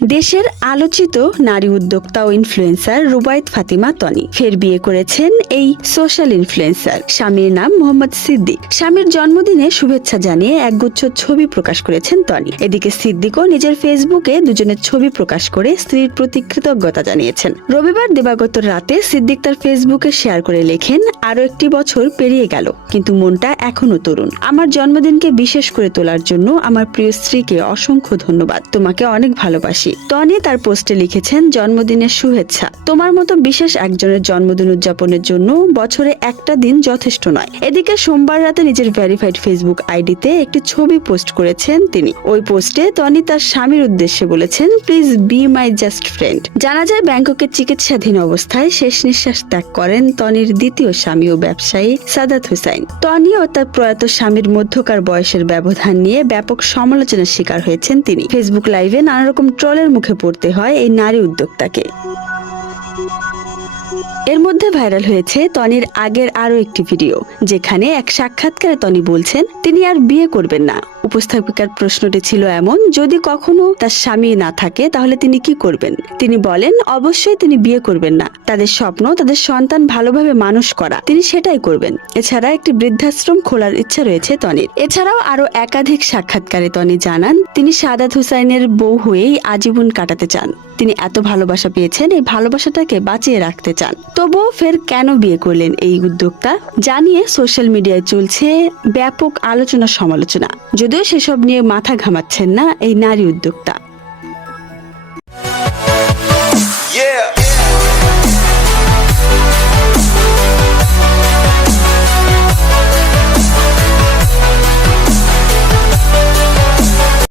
দেশের আলোচিত নারী উদ্যোক্তা ও ইনফ্লুয়েন্সার রুবায়েত ফাতিমা তনি ফের বিয়ে করেছেন এই সোশ্যাল ইনফ্লুয়েন্সার। স্বামীর নাম মোহাম্মদ সিদ্দিক। স্বামীর জন্মদিনে শুভেচ্ছা জানিয়ে একগুচ্ছ ছবি প্রকাশ করেছেন তনি। এদিকে সিদ্দিকও নিজের ফেসবুকে দুজনের ছবি প্রকাশ করে স্ত্রীর প্রতি কৃতজ্ঞতা জানিয়েছেন। রবিবার দিবাগত রাতে সিদ্দিক তার ফেসবুকে শেয়ার করে লেখেন, আরো একটি বছর পেরিয়ে গেল, কিন্তু মনটা এখনো তরুণ। আমার জন্মদিনকে বিশেষ করে তোলার জন্য আমার প্রিয় স্ত্রীকে অসংখ্য ধন্যবাদ। তোমাকে অনেক ভালোবাসি। তনি তার পোস্টে লিখেছেন, জন্মদিনের শুভেচ্ছা। তোমার মতো বিশেষ একজনের জন্মদিন উদযাপনের জন্য বছরে একটা দিন যথেষ্ট নয়। এদিকে সোমবার রাতে নিজের ভেরিফাইড ফেসবুক আইডিতে একটি ছবি পোস্ট করেছেন তিনি। ওই পোস্টে তনি তার স্বামীর উদ্দেশ্যে বলেছেন, please be my just friend. জানা যায় ব্যাংককের চিকিৎসাধীন অবস্থায় শেষ নিঃশ্বাস ত্যাগ করেন তনির দ্বিতীয় স্বামী ও ব্যবসায়ী সাদাত হুসাইন। তনি ও তার প্রয়াত স্বামীর মধ্যকার বয়সের ব্যবধান নিয়ে ব্যাপক সমালোচনার শিকার হয়েছেন তিনি। ফেসবুক লাইভে নানা রকম ট্রলের মুখে পড়তে হয় এই নারী উদ্যোক্তাকে। এর মধ্যে ভাইরাল হয়েছে তনির আগের আরো একটি ভিডিও, যেখানে এক সাক্ষাৎকারে তনি বলছেন তিনি আর বিয়ে করবেন না। উপস্থাপিকার প্রশ্নটি ছিল এমন, যদি কখনো তার স্বামী না থাকে তাহলে তিনি কি করবেন। তিনি বলেন, অবশ্যই তিনি বিয়ে করবেন না। তাদের স্বপ্ন তাদের সন্তান ভালোভাবে মানুষ করা, তিনি সেটাই করবেন। এছাড়া একটি বৃদ্ধাশ্রম খোলার ইচ্ছা রয়েছে তনির। এছাড়াও আরো একাধিক সাক্ষাৎকারে তনি জানান, তিনি সাদাত হুসাইনের বউ হয়েই আজীবন কাটাতে চান। তিনি এত ভালোবাসা পেয়েছেন, এই ভালোবাসাটাকে বাঁচিয়ে রাখতে চান। তবুও ফের কেন বিয়ে করলেন এই উদ্যোক্তা জানিয়ে সোশ্যাল মিডিয়ায় চলছে ব্যাপক আলোচনা সমালোচনা। যদিও সেসব নিয়ে মাথা ঘামাচ্ছেন না এই নারী উদ্যোক্তা।